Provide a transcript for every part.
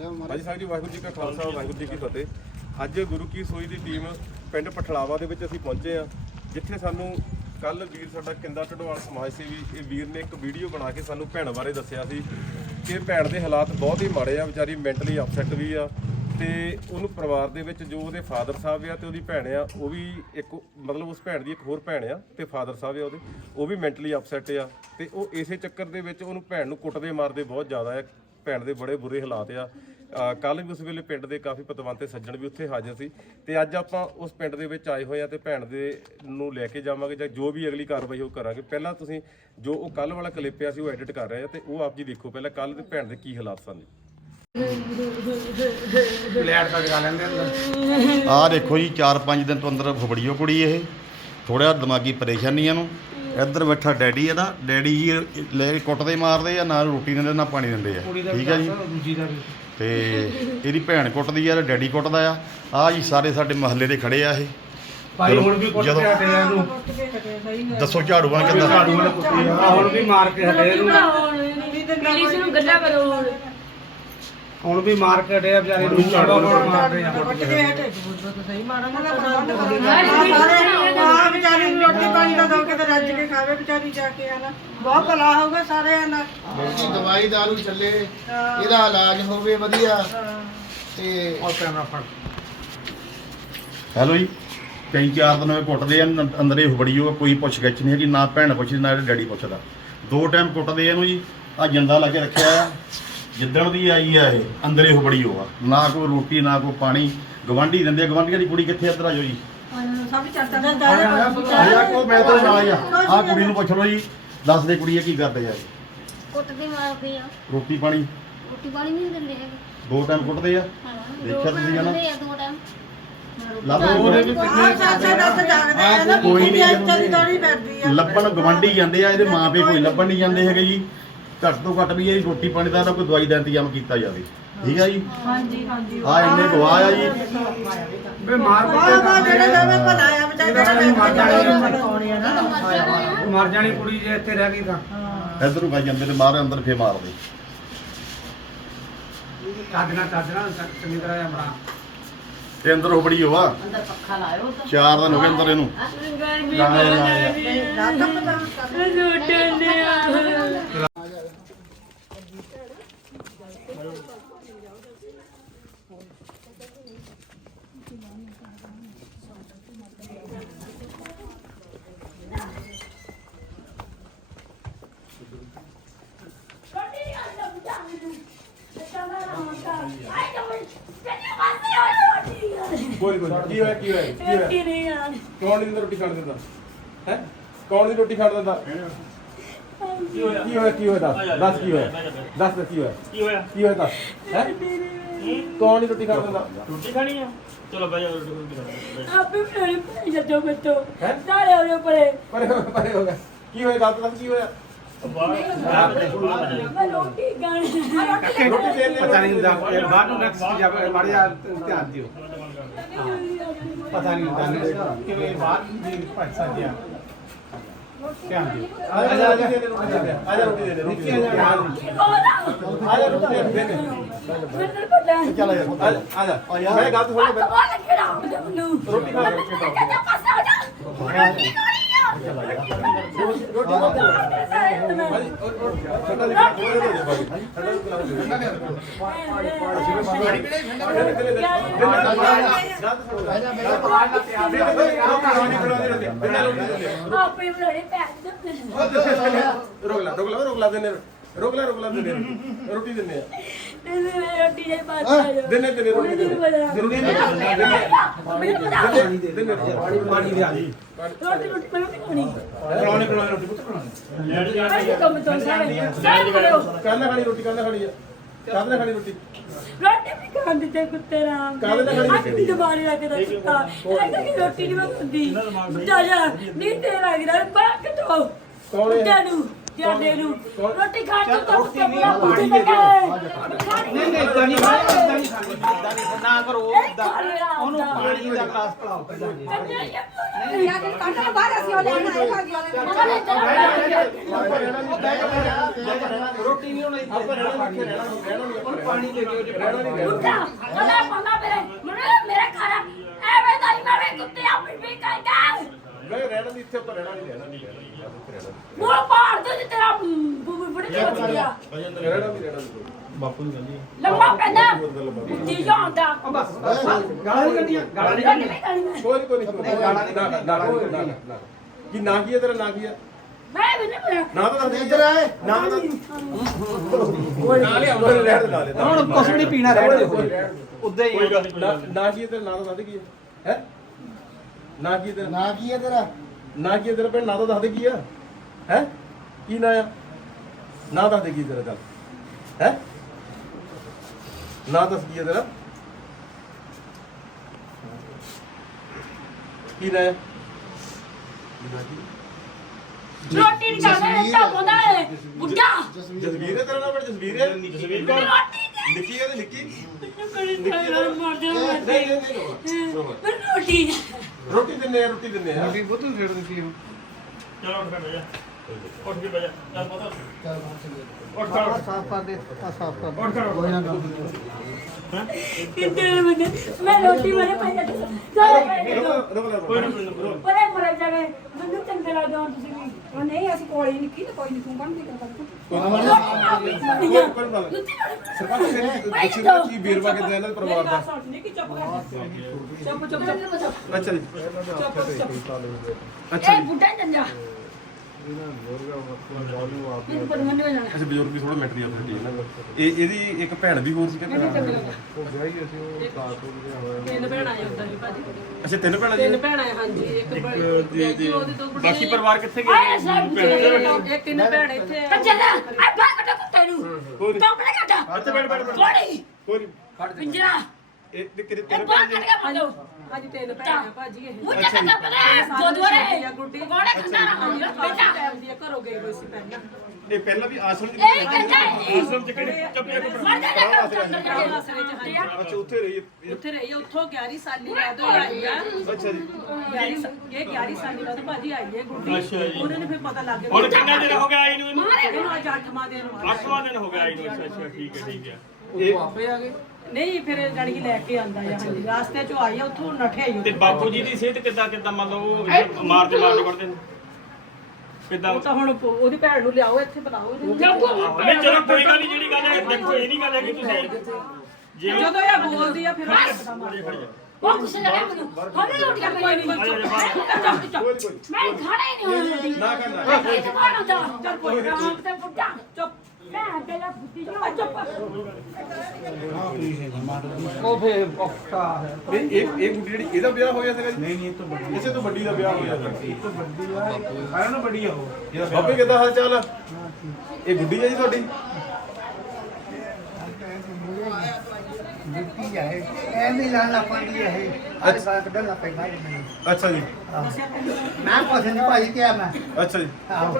ਹਾਂਜੀ ਸਾਹਿਬ ਜੀ, ਵਾਹਿਗੁਰੂ ਜੀ ਕਾ ਖਾਲਸਾ, ਵਾਹਿਗੁਰੂ ਜੀ ਕੀ ਫਤਿਹ। ਅੱਜ ਗੁਰੂ ਕੀ ਸੋਈ ਦੀ ਟੀਮ ਪਿੰਡ ਪਠਲਾਵਾ ਦੇ ਵਿੱਚ ਅਸੀਂ ਪਹੁੰਚੇ ਆ ਜਿੱਥੇ ਸਾਨੂੰ ਕੱਲ ਵੀਰ ਸਾਡਾ ਕਿੰਦਾ ਢਡਵਾਲ ਸਮਾਜ ਸੇਵੀ, ਇਹ ਵੀਰ ਨੇ ਇੱਕ ਵੀਡੀਓ ਬਣਾ ਕੇ ਸਾਨੂੰ ਭੈਣ ਬਾਰੇ ਦੱਸਿਆ ਸੀ ਕਿ ਭੈਣ ਦੇ ਹਾਲਾਤ ਬਹੁਤ ਹੀ ਮਾੜੇ ਆ, ਵਿਚਾਰੀ ਮੈਂਟਲੀ ਅਪਸੈਟ ਵੀ ਆ ਤੇ ਉਹਨੂੰ ਪਰਿਵਾਰ ਦੇ ਵਿੱਚ ਜੋ ਉਹਦੇ ਫਾਦਰ ਸਾਹਿਬ ਆ ਤੇ ਉਹਦੀ ਭੈਣ ਆ, ਉਹ ਵੀ ਇੱਕ ਮਤਲਬ ਉਸ ਭੈਣ ਦੀ ਇੱਕ ਹੋਰ ਭੈਣ ਆ ਤੇ ਫਾਦਰ ਸਾਹਿਬ ਆ ਉਹਦੇ, ਉਹ ਵੀ ਮੈਂਟਲੀ ਅਪਸੈਟ ਆ ਤੇ ਉਹ ਇਸੇ ਚੱਕਰ ਦੇ ਵਿੱਚ ਉਹਨੂੰ ਭੈਣ ਨੂੰ ਕੁੱਟਦੇ ਮਾਰਦੇ ਬਹੁਤ ਜ਼ਿਆਦਾ ਆ। ਭੈਣ ਦੇ ਬੜੇ ਬੁਰੇ ਹਾਲਾਤ ਆ। ਕੱਲ ਵੀ ਉਸ ਵੇਲੇ ਪਿੰਡ ਦੇ ਕਾਫੀ ਪਤਵੰਤੇ ਸੱਜਣ ਵੀ ਉੱਥੇ ਹਾਜ਼ਰ ਸੀ। ਤੇ ਅੱਜ ਆਪਾਂ ਉਸ ਪਿੰਡ ਦੇ ਵਿੱਚ ਆਏ ਹੋਏ ਆ ਤੇ ਭੈਣ ਦੇ ਨੂੰ ਲੈ ਕੇ ਜਾਵਾਂਗੇ ਜਾਂ ਜੋ ਵੀ ਅਗਲੀ ਕਾਰਵਾਈ ਉਹ ਕਰਾਂਗੇ। ਪਹਿਲਾਂ ਤੁਸੀਂ ਜੋ ਉਹ ਕੱਲ ਵਾਲਾ ਕਲਿੱਪ ਆ ਸੀ ਉਹ ਐਡਿਟ ਕਰ ਰਹੇ ਆ ਤੇ ਉਹ ਆਪ ਜੀ ਦੇਖੋ ਪਹਿਲਾਂ ਕੱਲ ਦੇ ਭੈਣ ਦੇ ਕੀ ਹਾਲਾਤ ਸਨ ਆਹ ਦੇਖੋ ਜੀ 4-5 ਦਿਨ ਤੋਂ ਅੰਦਰ ਫਬੜੀਓ ਕੁੜੀ ਇਹ। ਥੋੜਾ ਦਿਮਾਗੀ ਪਰੇਸ਼ਾਨੀਆਂ ਨੂੰ। ਇੱਧਰ ਬੈਠਾ ਡੈਡੀ ਇਹਦਾ ਡੈਡੀ ਜੀ ਲੈ ਕੇ ਕੁੱਟਦੇ ਮਾਰਦੇ ਆ ਨਾ ਰੋਟੀ ਦਿੰਦੇ ਨਾ ਪਾਣੀ ਦਿੰਦੇ ਆ। ਠੀਕ ਆ ਜੀ? ਦੂਜੀ ਦਾ ਵੀ। ਤੇ ਇਹਦੀ ਭੈਣ ਕੁੱਟਦੀ ਆ ਤੇ ਡੈਡੀ ਕੁੱਟਦਾ ਆ। ਆ ਜੀ ਸਾਰੇ ਸਾਡੇ ਮਹੱਲੇ ਦੇ ਖੜੇ ਆ ਇਹ। ਭਾਈ ਹੁਣ ਵੀ ਕੁੱਟ ਜਦੋਂ- ਕੇ ਹਟੇ ਆ ਇਹਨੂੰ। ਦੱਸੋ ਝਾੜੂ ਵਾਲਾ ਕਿੱਦਾਂ? ਝਾੜੂ ਵਾਲੇ ਕੁੱਟੀ ਆ। ਹੁਣ ਵੀ ਮਾਰ ਕੇ ਹਟੇ ਇਹਨੂੰ। ਪੁਲਿਸ ਨੂੰ ਗੱਲਾਂ ਕਰੋ। ਹੁਣ ਹੁਣ ਵੀ ਮਾਰ ਕੇ ਹਟੇ ਆ ਵਿਚਾਰੇ ਨੂੰ ਝਾੜੂ ਨਾਲ ਮਾਰ ਰਹੇ ਆ ਕੁੱਟ ਕੇ। ਹਾਂ ਵਿਚਾਰੀ ਨੂੰ ਰੋਟੀ ਪਾਣੀ ਦਾ ਦੋ ਕੇ ਤੇ ਰੱਜ ਕੇ ਖਾਵੇ ਵਿਚਾਰੀ ਜਾ ਕੇ ਆਣਾ ਬਹੁਤ ਭਲਾ ਹੋਊਗਾ ਸਾਰਿਆਂ ਦਾ। ਇਹਦੀ ਦਵਾਈ ਦਾਰੂ ਚੱਲੇ ਇਹਦਾ ਇਲਾਜ ਹੋਵੇ ਵਧੀਆ। ਤੇ ਔਰ ਕੈਮਰਾ ਫੜ। ਹੈਲੋ ਜੀ ਤਿੰਨ ਚਾਰ ਦਿਨ ਹੋਏ ਕੁੱਟਦੇ ਆ ਨ- ਅੰਦਰ ਇਹ ਹੁਬੜੀਓ ਕੋਈ ਪੁੱਛ ਗਿੱਛ ਨਹੀਂ ਹੈਗੀ ਨਾ ਭੈਣ ਪੁੱਛਦੀ ਨਾ ਇਹਦਾ ਡੈਡੀ ਪੁੱਛਦਾ। ਦੋ ਟਾਈਮ ਕੁੱਟਦੇ ਆ ਇਹਨੂੰ ਜੀ ਆ ਜੰਦਾ ਲਾ ਕੇ ਰੱਖਿਆ ਆ। ਜਿੱਦਣ ਦੀ ਆਈ ਆ ਇਹ ਅੰਦਰ ਇਹ ਹੁਬੜੀਓ ਆ। ਨਾ ਕੋਈ ਰੋਟੀ ਨਾ ਕੋਈ ਪਾਣੀ। ਗਵਾਂਢੀ ਦਿੰਦੇ ਗਵਾਂਢੀਆਂ ਦੀ ਕੁੜੀ ਕਿੱਥੇ ਇੱਧਰ ਆ ਜੀ। ਸਭ ਚਰਚਾ ਦਾ ਦਾਦਾ ਆਇਆ ਕੋ ਮੈਂ ਤਾਂ ਨਾਲ ਆ ਆ ਕੁੜੀ ਨੂੰ ਪੁੱਛ ਲਓ ਜੀ। ਦੱਸ ਦੇ ਕੁੜੀ ਇਹ ਕੀ ਕਰਦੇ ਆ ਕੁੱਟਦੇ ਮਾਰਦੇ ਆ। ਰੋਟੀ ਪਾਣੀ? ਰੋਟੀ ਪਾਣੀ ਨਹੀਂ ਦਿੰਦੇ ਹੈਗੇ। ਦੋ ਟਾਈਮ ਕੁੱਟਦੇ ਆ। ਹਾਂ ਦੇਖਿਆ ਤੁਸੀਂ ਆ ਦੋ ਟਾਈਮ। ਲੱਭ ਉਹਦੇ ਵੀ ਨਾ ਕੋਈ ਨਹੀਂ ਲੱਭਣ ਗਵੰਡੀ ਜਾਂਦੇ ਆ ਇਹਦੇ ਮਾਂ ਪਿਓ ਕੋਈ ਲੱਭਣ ਨਹੀਂ ਜਾਂਦੇ ਹੈਗੇ ਜੀ। ਘੱਟ ਤੋਂ ਘੱਟ ਵੀ ਇਹ ਰੋਟੀ ਪਾਣੀ ਦਾ ਤਾਂ ਕੋਈ ਦਵਾਈ ਦਾ ਇੰਤਜ਼ਾਮ ਕੀਤਾ ਜਾਵੇ। ਠੀਕ ਆ ਜੀ? ਹਾਂਜੀ ਹਾਂਜੀ। ਆ ਇੰਨੇ ਗਵਾਹ ਆ ਜੀ। ਵੇ ਮਾਰ ਬਹੁਤ ਬਹੁਤ ਜਿਹੜੇ ਦਾ ਵੇਖ ਕੇ ਜਾਵੇ ਪਾਉਣੀ ਆ ਨਾ। ਮਰ ਜਾਣੀ ਕੁੜੀ ਜੇ ਇੱਥੇ ਰਹਿ ਗਈ ਤਾਂ। ਇੱਧਰ ਨੂੰ ਗਾਈ ਜਾਂਦੇ ਨੇ ਮਾਰ ਅੰਦਰ ਫੇ ਮਾਰਦੇ। ਚੰਗੀ ਤਰ੍ਹਾਂ ਬਣਾ ਤੇ ਅੰਦਰ ਉਹ ਬੜੀ ਹੋਆ ਅੰਦਰ ਪੱਖਾ ਲਾਇਓ ਤਾਂ। ਚਾਰ ਦਿਨ ਹੋ ਗਏ ਅੰਦਰ ਇਹਨੂੰ। ਲਾਇਆ ਲਾਇਆ। ਦਾਦਾ ਪਤਾ। ਕੋਈ ਕੋਈ ਕੀ ਹੋਇਆ ਕੀ ਹੋਇਆ ਕੀ ਹੋਇਆ? ਕੌਣ ਨਹੀਂ ਰੋਟੀ ਖਾਣ ਦਿੰਦਾ? ਹੈ? ਕੌਣ ਨਹੀਂ ਰੋਟੀ ਖਾਣ ਦਿੰਦਾ? ਕੀ ਹੋਇਆ ਕੀ ਹੋਇਆ ਕੀ ਹੋਇਆ ਦੱਸ ਦੱਸ ਕੀ ਹੋਇਆ ਦੱਸ ਦੱਸ ਕੀ ਹੋਇਆ ਕੀ ਹੋਇਆ ਕੀ ਹੋਇਆ ਦੱਸ ਹੈ ਕੌਣ ਨਹੀਂ ਰੋਟੀ ਖਾਣ ਦਿੰਦਾ ਰੋਟੀ ਖਾਣੀ ਆ ਚਲੋ ਬਹਿ ਜਾ ਰੋਟੀ ਰੋਟੀ ਖਾ ਆਪੇ ਮੇਰੇ ਭਾਈ ਜੱਟੋ ਬੱਤੋ ਹੈਂ? ਸਾਰੇ ਉਹਦੇ ਪਰੇ ਪਰੇ ਹੋ ਗਏ, ਪਰੇ ਹੋ ਗਿਆ ਕੀ ਹੋਇਆ ਦੱਸ ਦੱਸ ਕੀ ਹੋਇਆ ਮੈਂ ਰੋਟੀ ਖਾਣੀ ਰੋਟੀ ਦੇ ਦੇ ਪਤਾ ਨਹੀਂ ਹੁੰਦਾ ਬਾਹਰ ਨੂੰ ਨੈਕਸਟ ਜਾਵੇ ਮਾੜਾ ਜਿਹਾ ਧਿਆਨ ਦਿਓ ਪਤਾ ਨਹੀਂ ਹੁੰਦਾ ਕਿਵੇਂ ਬਾਹਰ ਦੀ ਸਕਦੀ ਆ ਧਿਆਨ ਦਿਓ ਆ ਜਾ ਆ ਜਾ। ਦੇ ਦੇ ਰੋਟੀ ਦੇ ਦੇ ਆ ਜਾ ਰੋਟੀ ਦੇ ਦੇ ਰੋਟੀ ਦੇ ਦੇ ਆ ਜਾ ਰੋਟੀ ਦੇ ਦੇ, ਦੇ ਦੇ ਚੱਲ ਆ ਜਾ ਆ ਜਾ। ਆ ਜਾ ਮੈਂ ਗੱਲ ਹੁੰਦਾ ਮੈਨੂੰ ਰੋਟੀ ਖਾ ਰੋਟੀ ਖਾ ਰੋਕ ਲਾ ਰੋਕ ਲਾ ਰੋਕ ਲਾ ਦਿੰਨੇ ਰੋਕ ਲਾ ਰੋਕ ਲਾ ਦਿੰਨੇ ਰੋਟੀ ਦਿੰਨੇ ਆ। ਦੇ ਰੋਟੀ ਦੇ ਪਾਸਾ ਦਿੰਨੇ ਦਿੰਨੇ ਰੋਟੀ ਦਿੰਨੇ ਜ਼ਰੂਰੀ ਨਹੀਂ ਦਿੰਨੇ ਪਾਣੀ ਦੀ ਆਦੀ ਰੋਟੀ ਰੋਟੀ ਮੈਂ ਨਹੀਂ ਖਾਣੀ। ਕਲੋਨੀ ਕਲੋਨੀ ਰੋਟੀ ਪੁੱਤ ਕਲੋਨੀ ਅਰੇ ਕੰਮ ਤੋਂ ਸਾਰੇ। ਕਾਹਦੇ ਖਾਣੀ ਰੋਟੀ ਕਾਹਦੇ ਖਾਣੀ ਆ। ਕਾਹਦੇ ਖਾਣੀ ਰੋਟੀ। ਰੋਟੀ ਵੀ ਖਾਂਦੇ ਤੇ ਕੁੱਤੇ ਰਾਮ ਕਾਹਦੇ ਨਾਲ ਖਾਣੀ ਅੱਜ ਦੀ ਜ਼ਬਾਨੀ ਰੱਖ ਦਾ ਕੁੱਤਾ ਇਹਦਾ ਕਿ ਰੋਟੀ ਨਹੀਂ ਮੈਂ ਖਾਂਦੀ। ਜਾ ਜਾ। ਨਹੀਂ ਤੇ ਲੱਗਦਾ ਬਾਕ ਤੋਂ ਕੌਣ ਹੈ? ਨੂੰ ਨੂੰ ਰੋਟੀ ਤੋਂ ਤਾਂ ਬੁਲਾ ਨਹੀਂ ਨਹੀਂ ਇਦਾਂ ਨਹੀਂ ਖਾਣੀ ਇਦਾਂ ਨਹੀਂ ਖਾਣੀ। ਨਾ ਕਰੋ ਉਹਨੂੰ। ਪਾਣੀ ਦਾ ਗਲਾਸ ਪਿਲਾਓ ਪਹਿਲਾਂ ਕਿ ਬਾਹਰ ਅਸੀਂ ਆਏ ਰੋਟੀ ਨਹੀਂ ਹੋਣੀ ਆਪਾਂ ਰਹਿਣਾ ਨਹੀਂ ਰਹਿਣਾ ਉਹਨੂੰ ਪਾਣੀ ਦੇ ਦਿਓ ਜੇ ਰਹਿਣਾ ਨਹੀਂ ਬੁੱਢਾ ਉਹਦਾ ਪੰਨਾ ਮੇਰੇ। ਮੇਰੇ ਮੇਰੇ ਘਰ ਐਵੇਂ ਤਾਂ ਹੀ ਮੇਰੇ ਕੁੱਤੇ ਆਪੀ ਵੀ ਕਹਿੰਦਾ ਮੈਂ ਰਹਿਣਾ ਨਹੀਂ ਇੱਥੇ ਆਪਾਂ ਰਹਿਣਾ ਨਹੀਂ ਰਹਿਣਾ ਨਹੀਂ। ਮੂੰਹ ਪਾੜ ਦੇ ਤੇਰਾ ਬੁੱਬੀ ਬੜੀ ਚੋਚ ਗਿਆ। ਬਾਪੂ ਦੀ ਗੱਲ ਲੰਮਾ ਪੈਂਦਾ। ਬੁੱਧੀ ਜਾਂਦਾ ਬਸ ਗਾਲਾਂ ਨਹੀਂ ਕੱਢੀਆਂ ਗਾਲਾਂ ਨਹੀਂ ਕੱਢੀਆਂ ਕੋਈ ਨਹੀਂ ਕੋਈ ਨਹੀਂ ਗਾਲਾਂ ਨਹੀਂ ਨਾ ਨਾ ਕੀ ਨਾਂ ਕੀ ਹੈ ਤੇਰਾ ਨਾਂ ਕੀ ਹੈ? ਮੈਂ ਵੀ ਨਹੀਂ ਪਿਆ ਨਾਂ ਤਾਂ ਦੱਸ ਇੱਧਰ ਆਏ। ਨਾਂ ਤਾਂ ਓਏ ਨਾਂ ਲਿਆ ਉਹ ਰਹਿਣ ਦੇ ਨਾਂ ਲੈ ਹੁਣ ਕੁਛ ਨਹੀਂ ਪੀਣਾ ਰਹਿਣ ਦੇ। ਉਦਾਂ ਹੀ ਨਾਂ ਨਾਂ ਕੀ ਹੈ ਤੇਰਾ ਨਾਂ ਤਾਂ ਦੱਸ ਕੀ ਹੈ? ਹੈ? ਨਾਂ ਕੀ ਤੇਰਾ? ਨਾਂ ਕੀ ਹੈ ਤੇਰਾ? ਨਾਂ ਕੀ ਤੇਰਾ ਭੈਣ ਨਾਂ ਤਾਂ ਦੱਸ ਦੇ ਕੀ ਹੈ ਹੈ? ਕੀ ਨਾਂ ਆ? ਨਾਂ ਦੱਸ ਦੇ ਕੀ ਤੇਰਾ ਚੱਲ ਹੈ? ਨਾਂ ਦੱਸ ਕੀ ਹੈ ਤੇਰਾ? ਕੀ ਨਾਂ ਰੋਟੀ ਨਹੀਂ ਖਾਣਾ ਤਾਂ ਬੋਦਾ ਹੈ ਬੁੱਢਾ। ਜਸਵੀਰ ਹੈ ਤੇਰਾ ਨਾਮ ਬੜਾ ਜਸਵੀਰ ਹੈ ਜਸਵੀਰ ਕੌਣ? ਰੋਟੀ ਨਿੱਕੀ ਹੈ ਤੇ ਨਿੱਕੀ? ਨਹੀਂ ਖਾਣਾ ਮਰ ਜਾ ਨਹੀਂ ਨਹੀਂ ਨਹੀਂ ਰੋਵਾ। ਰੋਟੀ ਰੋਟੀ ਦਿੰਨੇ ਆ ਰੋਟੀ ਦਿੰਨੇ ਆ। ਵੀ ਬੁੱਧੂ ਛੇੜ ਦਿੱਤੀ ਉਹ ਚਲੋ ਉੱਠ ਕੇ ਬਹਿ ਜਾ। ਉੱਠ ਕੇ ਬਹਿ ਜਾ। ਚੱਲ ਪਤਾ। ਚੱਲ ਮਾਰ ਉੱਠ ਖੜ ਸਾਫ਼ ਕਰ ਦੇ ਆ ਸਾਫ਼ ਕਰ ਉੱਠ ਖੜ ਕੋਈ ਨਾ ਕਿਤੇ ਬੰਦੇ ਮੈਂ ਰੋਟੀ ਮਾਰੇ ਪਾਇਆ ਚਲੋ ਰੁਕ ਰੁਕ ਕੋਈ ਰੁਕ ਨਾ ਕੋਈ ਨਾ। ਪਰੇ ਮਰੇ ਜਾਵੇ। ਮੈਨੂੰ ਚੰਗੇ ਲੱਗਦੇ ਹੋ ਤੁਸੀਂ ਵੀ। ਉਹ ਨਹੀਂ ਅਸੀਂ ਕੋਲੇ ਨਿੱਕੀ ਤੇ ਕੋਈ ਨਹੀਂ ਤੂੰ ਬੰਦ ਕਰ ਕਰ ਸਰਪੰਚ ਨੇ ਦੱਸੀ ਕੀ ਬੇਰਵਾ ਕਿਦਾਂ ਇਹਨਾਂ ਦੇ ਪਰਿਵਾਰ ਦਾ। ਨਿੱਕੀ ਚੁੱਪ ਕਰ। ਚੁੱਪ ਚੁੱਪ ਚੁੱਪ। ਅੱਛਾ ਜੀ। ਅੱਛਾ ਇਹ ਬੁੱਢਾ ਜੰਜਾ ਇਹ ਜਾਣਾ। ਅੱਛਾ ਬਜ਼ੁਰਗ ਵੀ ਥੋੜਾ ਮੈਂਟਲੀ ਅਪਸੈਟ ਹੈ ਨਾ। ਇਹ ਇਹਦੀ ਇੱਕ ਭੈਣ ਵੀ ਹੋਰ ਸੀ ਕਿ ਤਿੰਨ ਭੈਣਾਂ ਆ ਵੀ ਭਾਜੀ। ਅੱਛਾ ਤਿੰਨ ਭੈਣਾਂ ਤਿੰਨ ਜੀ ਭੈਣਾਂ ਆ ਹਾਂਜੀ। ਇੱਕ ਬੜੀ ਜੀ ਉਹਦੇ ਦੋ ਬੁੱਢੇ ਬਾਕੀ ਪਰਿਵਾਰ ਕਿੱਥੇ ਗਏ? ਇੱਕ ਤਿੰਨ ਭੈਣ ਇੱਥੇ ਆ। ਕੱਜਾ ਆ ਬਾਹਰ ਕੱਢ ਕੁੱਤੇ ਨੂੰ। ਟੋਕਰੇ ਕੱਢ ਅੱਛਾ ਬੈਠ ਬੈਠ ਬੈਠ। ਥੋੜੀ ਪਿੰਜਰਾ। ਇਹ ਤੇ ਕਿਤੇ ਤਿੰਨ ਬਾਹਰ ਕੱਢ ਕੇ ਮਾਰੋ ਹਾਂਜੀ ਤਿੰਨ ਭੈਣਾਂ ਆ ਭਾਜੀ ਇਹ। ਮੁੱਢਾ ਕੱਢ ਪਰੇ ਗੁੱਡੀ। ਕੋੜੇ ਖੰਡਾ ਰਹਾਂਗੇ ਬੇਟਾ। ਟਾਈਮ ਦੀ ਘਰੋਂ ਗਏ ਹੋਏ ਸੀ ਪਹਿਲਾਂ। ਇਹ ਪਹਿਲਾਂ ਵੀ ਆਸ਼ਰਮ ਚ ਇਹ ਕੱਜਾ ਆਸ਼ਰਮ ਚ ਕਿਹੜੇ ਚੱਪ ਚੱਪ ਮਰ ਜਾ ਜਾ ਕੇ। ਆਸਰੇ ਚ ਹਾਂਜੀ। ਅੱਛਾ ਉੱਥੇ ਰਹੀ ਹੈ। ਉੱਥੇ ਰਹੀ ਉੱਥੋਂ 11 ਸਾਲੀ ਬਾਅਦ ਉਹ ਆਈ ਆ। ਅੱਛਾ ਜੀ। 11 ਸਾ- ਇਹ 11 ਸਾਲੀ ਬਾਅਦ ਭਾਜੀ ਆਈ ਹੈ ਗੁੱਡੀ। ਉਹਨਾਂ ਨੇ ਫਿਰ ਪਤਾ ਲੱਗ ਗਿਆ। ਹੁਣ ਕਿੰਨਾ ਦਿਨ ਹੋ ਗਿਆ ਆਈ ਨੂੰ ਇਹਨੂੰ? ਅੱਜ ਅੱਠਵਾਂ ਦਿਨ ਹੋਇਆ ਅੱਠਵਾਂ ਦਿਨ ਹੋ ਗਿਆ ਆਈ ਨੂੰ। ਅੱਛਾ ਅੱਛਾ ਠੀਕ ਹੈ ਠੀਕ ਹੈ। ਇਹ ਆਪੇ ਆ ਗਏ। ਨਹੀਂ ਫਿਰ ਜਾਣੀ ਕਿ ਲੈ ਕੇ ਆਂਦਾ ਆ ਹਾਂਜੀ ਰਾਸਤੇ ਚੋਂ ਆਈ ਆ ਉੱਥੋਂ ਨਠਿਆ ਹੀ ਤੇ ਉਹ। ਬਾਪੂ ਜੀ ਦੀ ਸਿਹਤ ਕਿੱਦਾਂ ਕਿੱਦਾਂ ਮੰਨ ਲਓ ਉਹ ਮਾਰਦੇ ਮਾਰਦੇ ਵੜਦੇ ਨੇ? ਕਿੱਦਾਂ? ਉਹ ਤਾਂ ਹੁਣ ਪ- ਉਹਦੀ ਭੈਣ ਨੂੰ ਲਿਆਓ ਇੱਥੇ ਬੁਲਾਓ ਇਹਨੂੰ। ਨਹੀਂ ਚਲੋ ਕੋਈ ਗੱਲ ਨਹੀਂ ਜਿਹੜੀ ਗੱਲ ਹੈ ਦੇਖੋ। ਇਹ ਨਹੀਂ ਗੱਲ ਹੈ ਕਿ ਤੁਸੀਂ ਜੇ ਜਦੋਂ ਇਹ ਬੋਲਦੀ ਆ ਫਿਰ ਉਹ ਹੱਥਦਾ ਮਾਰਦਾ ਉਹ ਕੁਛ ਨਾ ਮੈਨੂੰ। ਹਮੇ ਰੋਟੀਆਂ ਪਈਆਂ ਨਹੀਂ ਮੈਂ ਖਾਣਾ ਹੀ ਨਹੀਂ ਹੋਣਾ ਨਾ ਕਰਨਾ। ਇਹ ਤਾਂ ਬਾਹਰ ਜਾ ਚੱਲ ਕੋਈ ਰਾਮ ਤੇ ਬੁੱਢਾ ਚੁੱਪ। ਉਹ ਫੇਰ ਔਖਾ ਹੈ। ਇਹ ਇਹ ਇਹ ਗੁੱਡੀ ਜਿਹੜੀ ਇਹਦਾ ਵਿਆਹ ਹੋਇਆ ਸੀਗਾ ਜੀ? ਨਹੀਂ ਨਹੀਂ ਇਹ ਤਾਂ ਵੱਡੀ ਇਸੇ ਤੋਂ ਵੱਡੀ ਦਾ ਵਿਆਹ ਹੋਇਆ ਸੀ ਇਹ ਤਾਂ ਵੱਡੀ ਆ। ਆਇਆ ਨਾ ਵੱਡੀ ਆ ਉਹ। ਬਾਬੇ ਕਿੱਦਾਂ ਹਾਲ ਚਾਲ ਆ? ਇਹ ਗੁੱਡੀ ਹੈ ਜੀ ਤੁਹਾਡੀ? ਮਿੱਟੀ ਹੈ ਐਵੇਂ ਲਾਣ ਲਾ ਪਾਉਂਦੀ ਹੈ ਅੱਜ ਸਾਲ ਕੱਢਣ ਲਾ ਪੈਂਦਾ ਜੀ ਅੱਛਾ ਜੀ। ਮੈਂ ਪੁੱਛ ਨਹੀਂ ਭਾਈ ਕਿਹਾ ਮੈਂ। ਅੱਛਾ ਜੀ। ਆਹੋ।